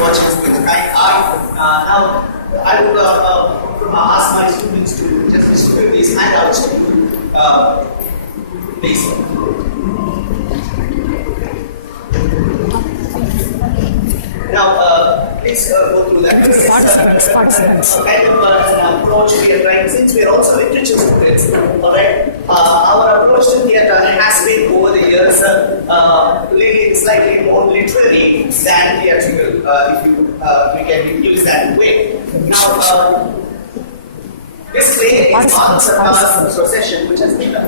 watching this with the kind eye. Now, I would ask my students to just distribute these handouts to you. Please. Now, please go through that. This is kind of an approach we are trying, since we are also literature students. Alright, our approach to theatre has been over the years really slightly more literary than theatrical, if we can use that way. Now, this play is Sircar's Procession, which has been a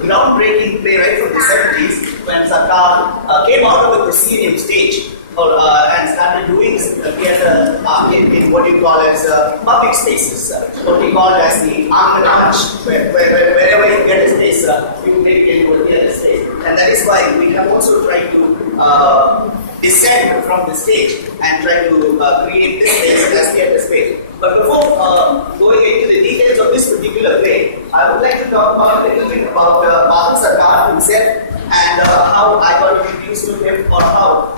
groundbreaking play right from the 70s when Sircar came out of the proscenium stage and started doing theatre in what you call as public spaces, what we call as the Madras, wherever you get a space, you take it into a theatre space. And that is why we have also tried to descend from the stage and try to create this space as theatre space. But before going into the details of this particular play, I would like to talk about a little bit about Badal Sircar himself and how I got introduced to him, or how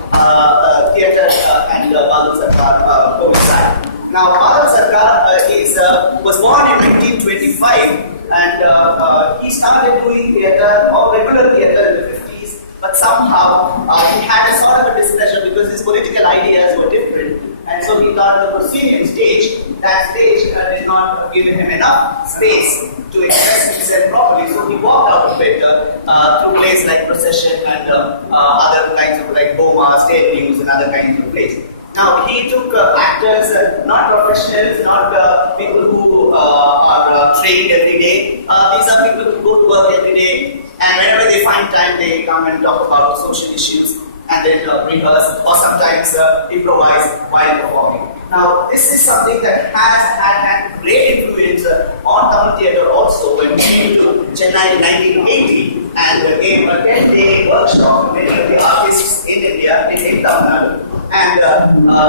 theatre and Badal Sircar coincide. Now, Badal Sircar was born in 1925, and he started doing theatre, or regular theatre, in the 50s. But somehow he had a sort of a displeasure because his political ideas were different, and so he thought the proscenium stage, that stage did not give him enough space to express himself properly. So he walked out of it through plays like Procession and other kinds of like Boma, State News, and other kinds of plays. Now, he took actors, not professionals, not people who are trained every day. These are people who go to work every day, and whenever they find time, they come and talk about social issues, and then rehearse, or sometimes improvise while performing. Now, this is something that has had great influence on Tamil theatre also. When we came to Chennai in 1980 and gave a 10-day workshop to many of the artists in India, in Tamil Nadu. And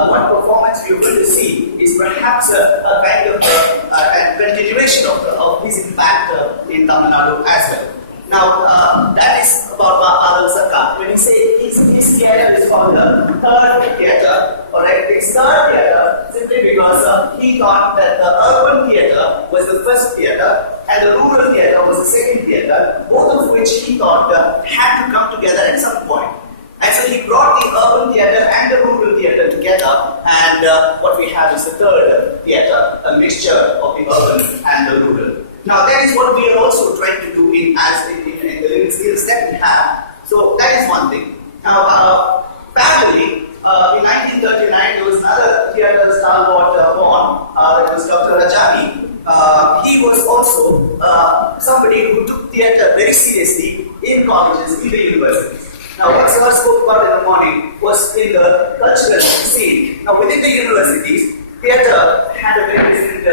one performance we are going to see is perhaps a kind of a continuation of his impact in Tamil Nadu as well. Now, that is about Badal Sircar. When we say his theatre is called the third theatre, alright, it's third theatre simply because he thought that the urban theatre was the first theatre and the rural theatre was the second theatre, both of which he thought had to come together at some point. And so he brought the urban theatre and the rural theatre together, and what we have is the third theatre, a mixture of the urban and the rural. Now, that is what we are also trying to do in the living skills that we have. So that is one thing. Now, parallelly, in 1939, there was another theatre stalwart born, that was Dr. Rajani. He was also somebody who took theatre very seriously in colleges, in the universities. Now, what Sir spoke about in the morning was in the cultural scene. Now, within the universities, theatre had a very different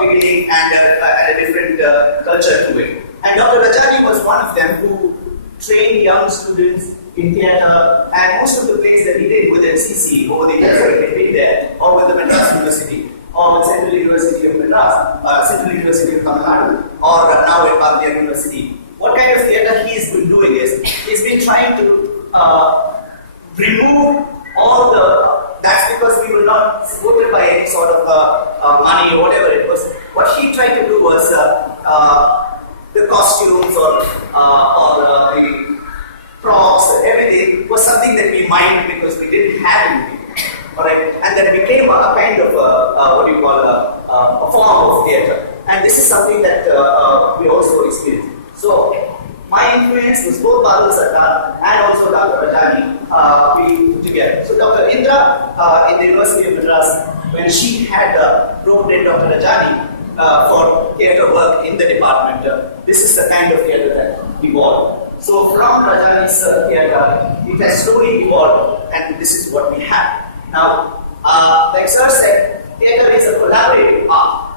beginning and a different culture to it. And Dr. Rajani was one of them who trained young students in theatre, and most of the plays that he did with NCC over the years that he had been there, or with the Madras University, or with Central University of Madras, Central University of Tamil Nadu, or now at Badal University. What kind of theatre he's been doing is, he's been trying to remove all the, that's because we were not supported by any sort of money or whatever it was. What he tried to do was the costumes or the props, everything was something that we mined because we didn't have anything. Alright, and then it became a kind of what do you call a form of theatre. And this is something that we also experienced. So, my influence was both Badal Sircar and also Dr. Rajani, we put together. So, Dr. Indra in the University of Madras, when she had brought in Dr. Rajani for theatre work in the department, this is the kind of theatre that evolved. So, from Rajani's theatre, it has slowly evolved, and this is what we have. Now, like Sir said, theatre is a collaborative art.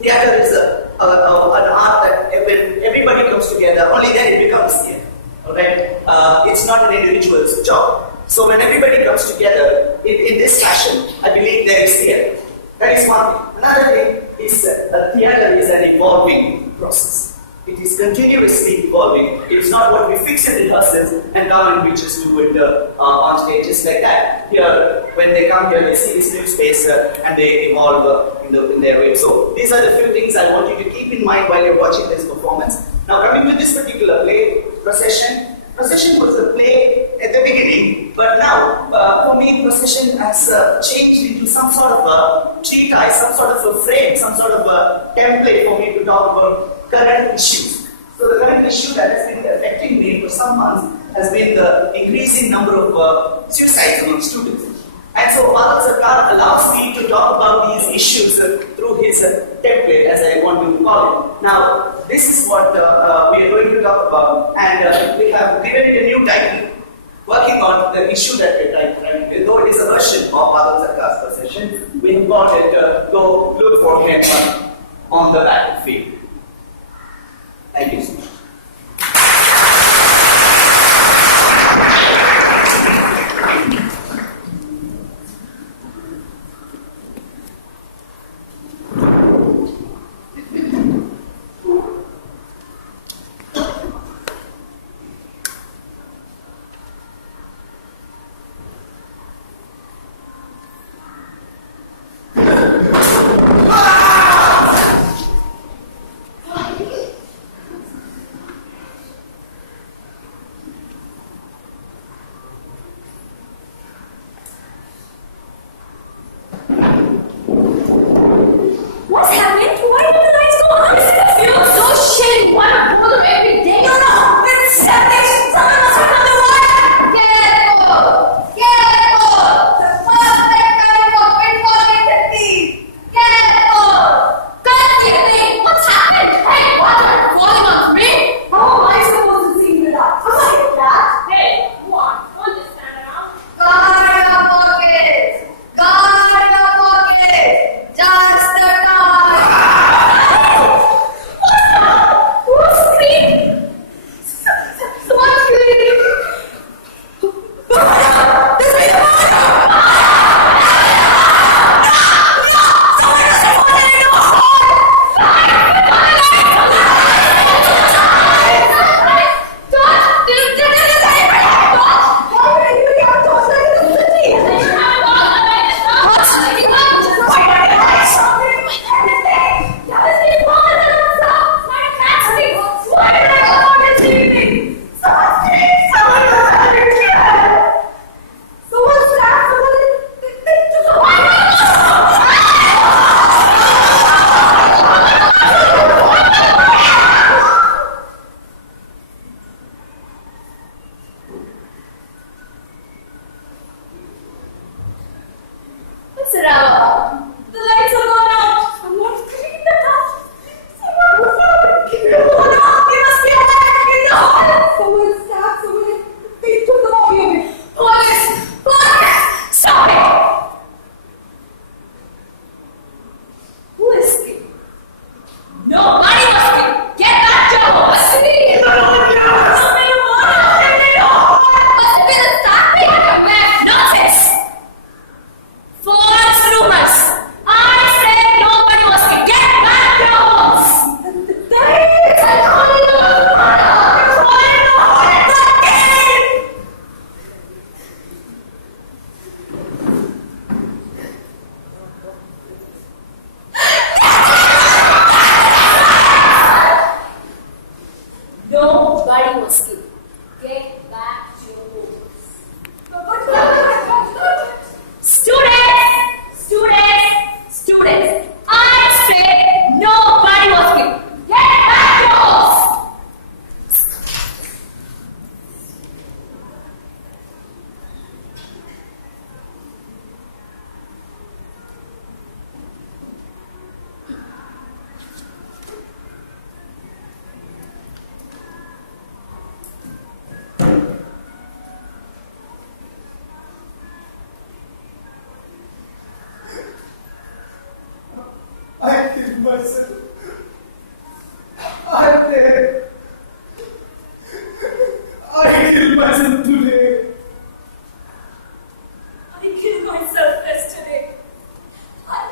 Theatre is an art that when everybody comes together, only then it becomes theatre. Okay? It's not an individual's job. So when everybody comes together in this fashion, I believe there is theatre. That is one thing. Another thing is that theatre is an evolving process. It is continuously evolving. It is not what we fix in rehearsals and come and we just do it on stage, just like that. Here, when they come here, they see this new space and they evolve in their way. So these are the few things I want you to keep in mind while you're watching this performance. Now coming to this particular play, Procession. Procession was a play at the beginning, but now, for me, Procession has changed into some sort of a treatise, some sort of a frame, some sort of a template for me to talk about current issues. So the current issue that has been affecting me for some months has been the increasing number of suicides among students. And so Badal Sircar allows me to talk about these issues through his template, as I want to call it. Now, this is what we are going to talk about, and we have given it a new title, working on the issue that we're trying to, though it is a version of Badal Sircar's Procession, we have got it, go look for him on the battlefield. Thank you so much.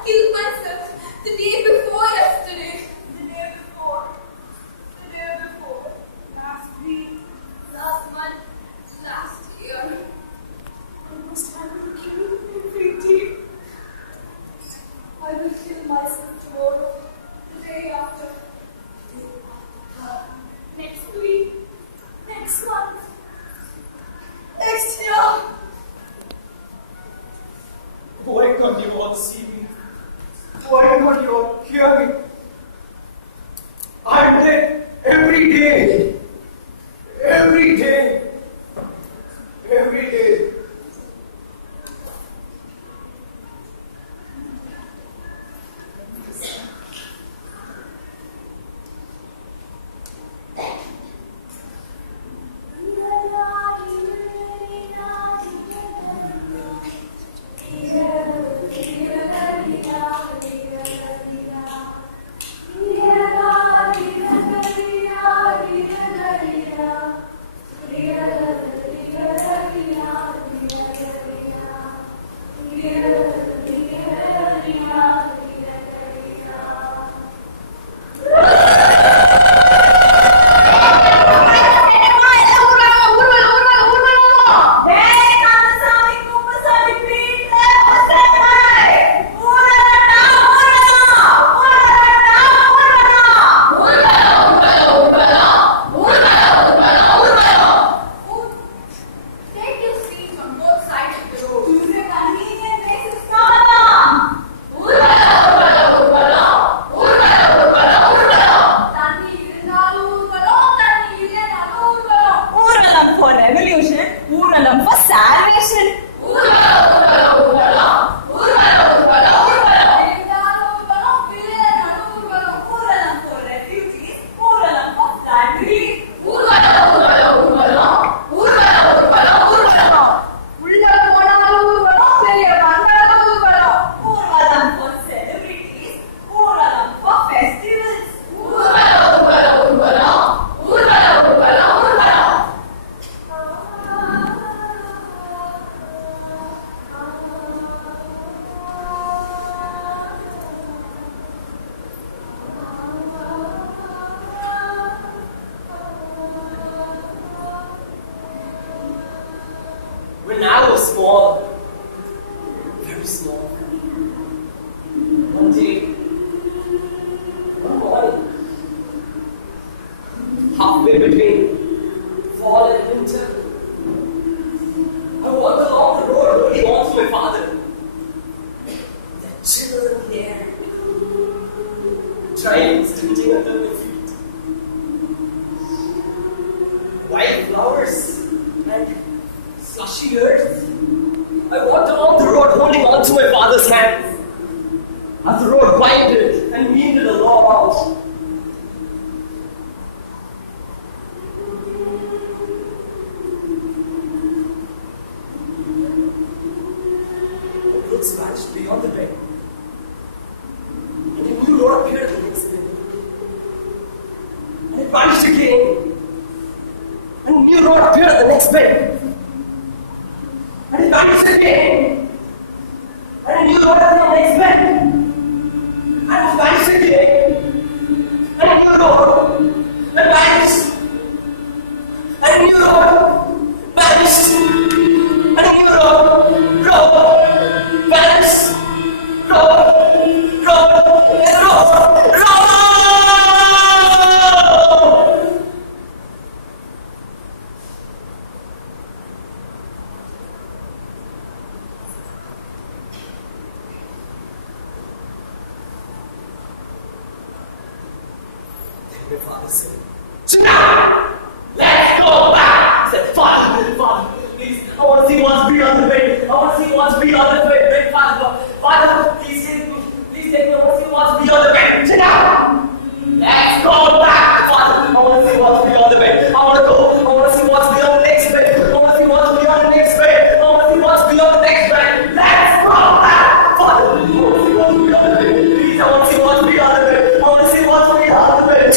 killed myself the day before yesterday. The day before. The day can't you all see me? Why can't you all hear me? I'm dead every day. Every day. Every day. When I was small, very small, one day, one morning, halfway between fall and winter, I walked along the road holding on to my father. The chill in the air, giants drifting under my feet, wild flowers and slushy earth. I walked along the road holding on to my father's hands as the road widened and meandered along out. The woods vanished beyond the bend, and a new road appeared at the next bend. And it vanished again, and a new road appeared at the next bend. And it vanished again. And a new road at the next bend. And it vanished again. And a new road that vanished. And a new road vanished. And a new road vanished. Road. My father said, "Chennai, let's go back." I said, Father, please, I want to see what's beyond the bed. I want to see what's beyond the bed. Father, please take me. Please take me. I want to see what's beyond the bed. Chennai, let's go back. Father, I want to see what's beyond the bed. I want to go. I want to see what's beyond the next bed. I want to see what's beyond the next bed. I want to see what's beyond the next bed. Let's go back. Father, I want to see what's beyond the bed. Please, I want to see what's beyond the bed. I want to see what's beyond the bed.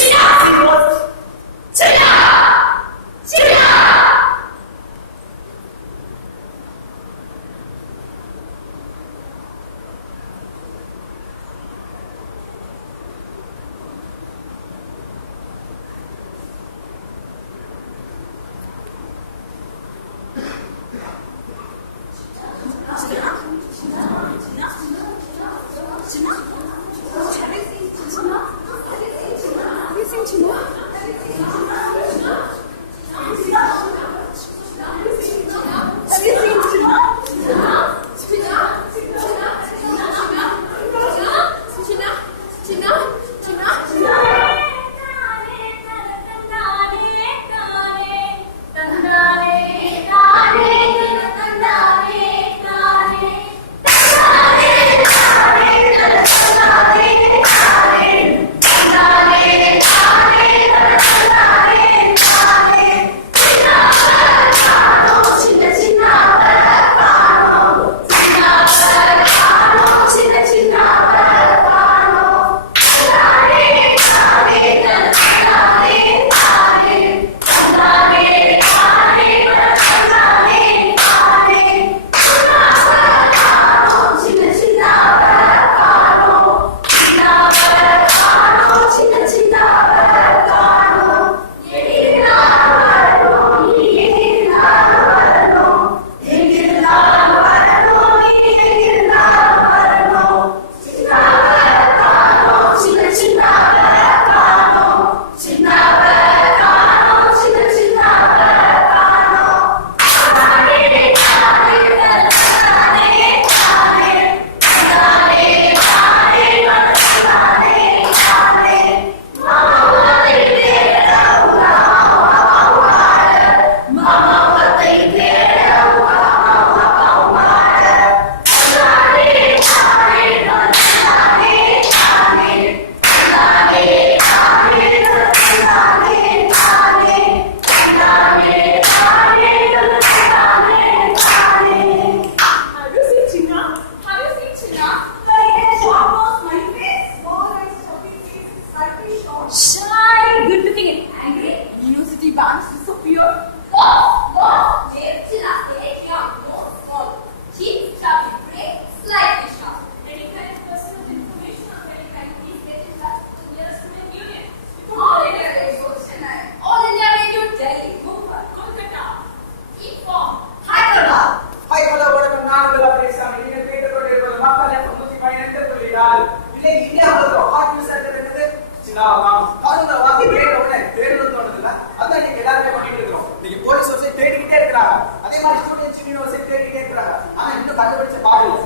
ஒன்றும் கண்டுபிடிச்ச பாடல்.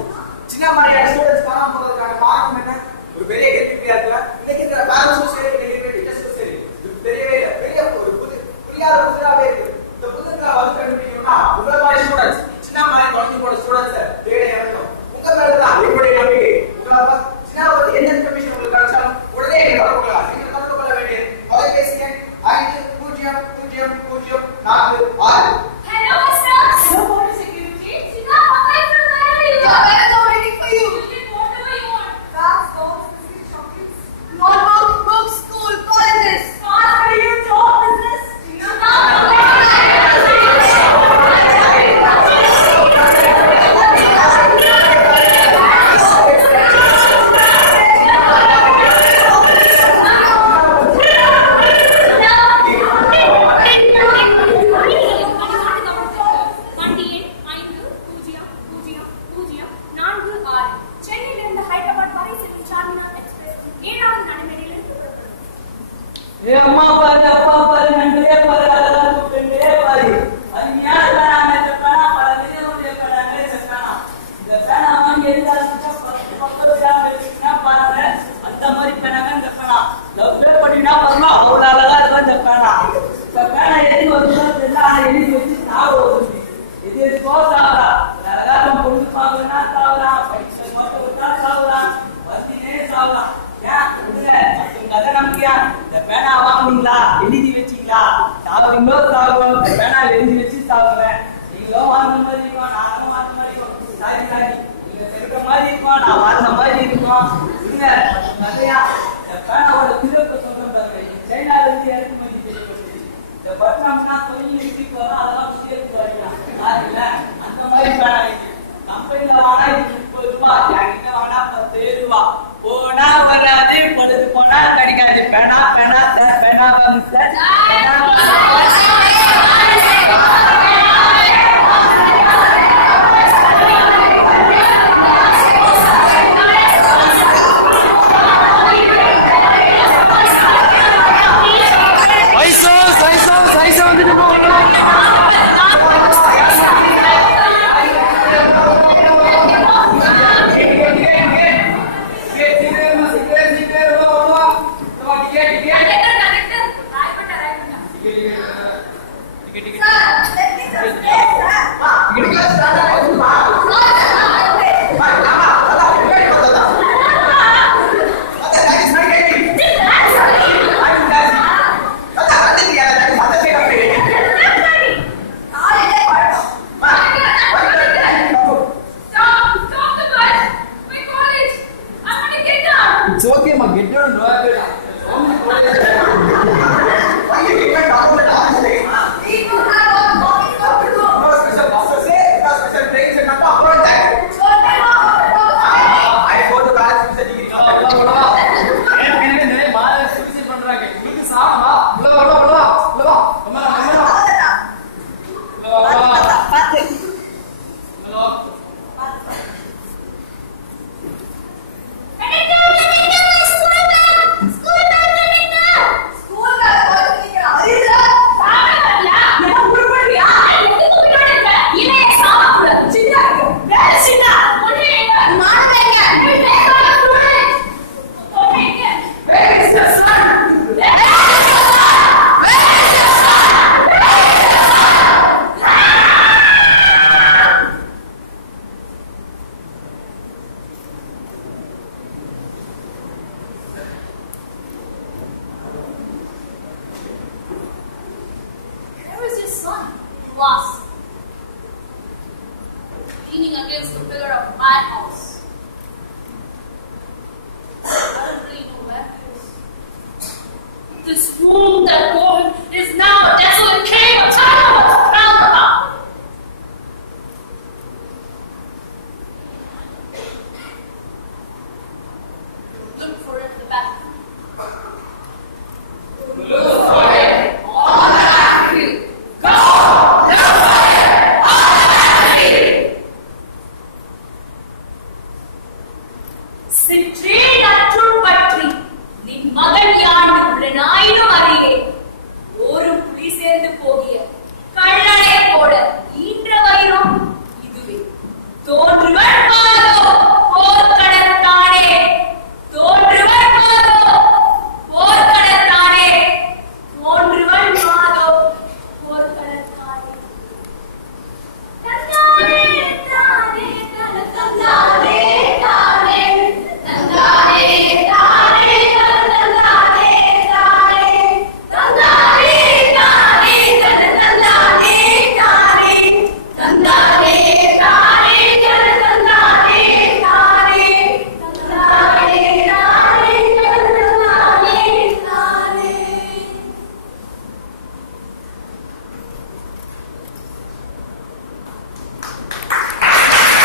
சின்ன மாதிரியான students காணாம போறதுக்கான காரணம் என்ன? ஒரு பெரிய கேள்வியா இருக்குல்ல. இன்னைக்கு இருக்கிற பேரண்ட்ஸும் சரி, இன்னைக்கு இருக்கிற டீச்சர்ஸும் சரி, இது தெரியவே இல்லை. பெரிய ஒரு புரியாத புதிராவே இருக்கு. இந்த புதுங்களை வந்து கண்டுபிடிக்கணும்னா உங்களை மாதிரி ஸ்டூடெண்ட்ஸ், சின்ன மாதிரி தொடங்கி போன ஸ்டூடெண்ட்ஸை தேட இறங்கணும். உங்க மேல தான் என்னுடைய நம்பிக்கை. உங்களை சின்ன பத்தி என்ன இன்ஃபர்மேஷன் உங்களுக்கு கிடைச்சாலும் உடனே நீங்க தொடர்பு கொள்ளலாம். நீங்க தொடர்பு கொள்ள வேண்டிய தொலைபேசி எண் 500446. Hello, Mr. Hello, Border Security. Sina, hi from Nairobi. Yeah, I am waiting for you. You can whatever you want. Cars, dogs, biscuits, chocolates. Notebook, books, school, colleges. Cars for you, job, business. Don't remember.